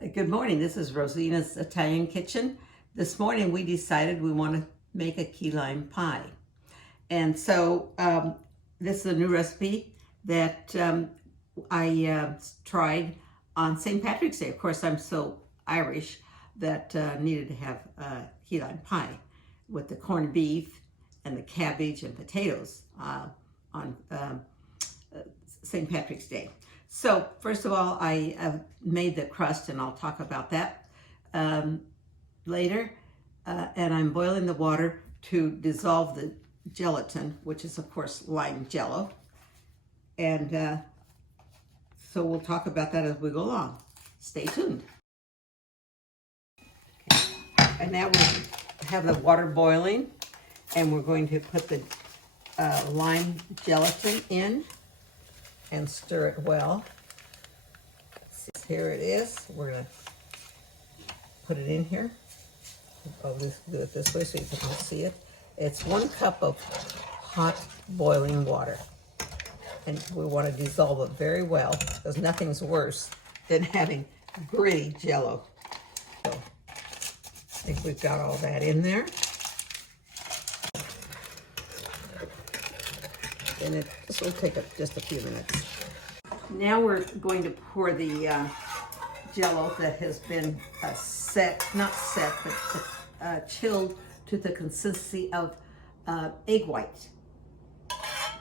Good morning. This is Rosina's Italian Kitchen. This morning we decided we want to make a key lime pie. And so this is a new recipe that I tried on St. Patrick's Day. Of course, I'm so Irish that needed to have key lime pie with the corned beef and the cabbage and potatoes on St. Patrick's Day. So first of all, I made the crust, and I'll talk about that later. And I'm boiling the water to dissolve the gelatin, which is of course lime jello. And so we'll talk about that as we go along. Stay tuned. Okay. And now we have the water boiling, and we're going to put the lime gelatin in and stir it well. Here it is. We're gonna put it in here. I'll just do it this way so you can all see it. It's 1 cup of hot boiling water. And we want to dissolve it very well, because nothing's worse than having gritty jello. So I think we've got all that in there. And this will take just a few minutes. Now we're going to pour the jello that has been chilled to the consistency of egg white.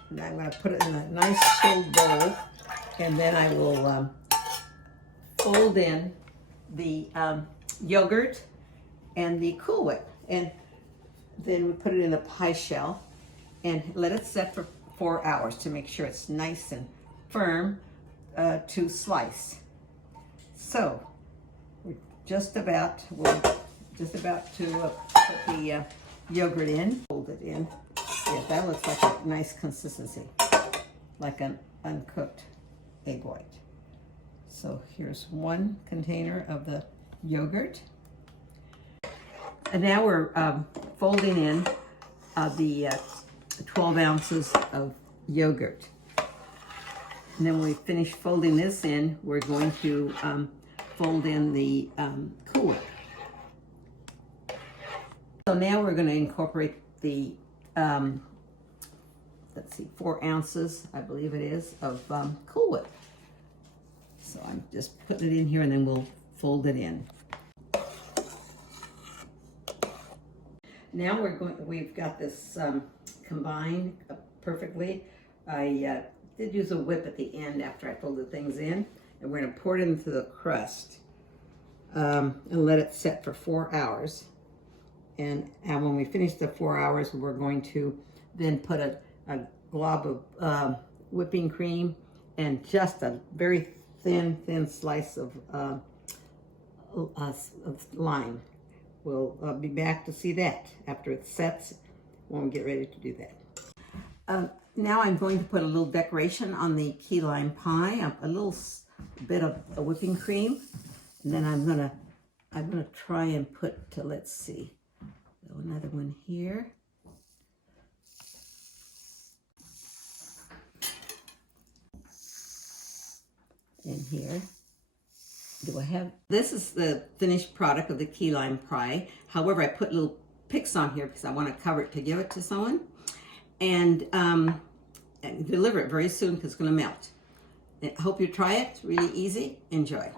And I'm going to put it in a nice chilled bowl, and then I will fold in the yogurt and the Cool Whip, and then we put it in a pie shell and let it set for 4 hours to make sure it's nice and firm to slice. So we're just about to put the yogurt in, fold it in. Yeah, that looks like a nice consistency, like an uncooked egg white. So here's 1 container of the yogurt. And now we're folding in the 12 ounces of yogurt. And then when we finish folding this in, we're going to fold in the Cool Whip. So now we're going to incorporate the, let's see, 4 ounces, I believe it is, of Cool Whip. So I'm just putting it in here, and then we'll fold it in. Now we've got this combined perfectly. I did use a whip at the end after I folded things in, and we're going to pour it into the crust and let it set for 4 hours. And when we finish the 4 hours, we're going to then put a glob of whipping cream and just a very thin slice of lime. We'll be back to see that after it sets, when we get ready to do that. Now I'm going to put a little decoration on the key lime pie, a little bit of whipping cream, and then I'm gonna try and put, let's see, another one here. In here. This is the finished product of the key lime pie. However, I put little picks on here because I want to cover it to give it to someone. And deliver it very soon because it's going to melt. I hope you try it. It's really easy. Enjoy.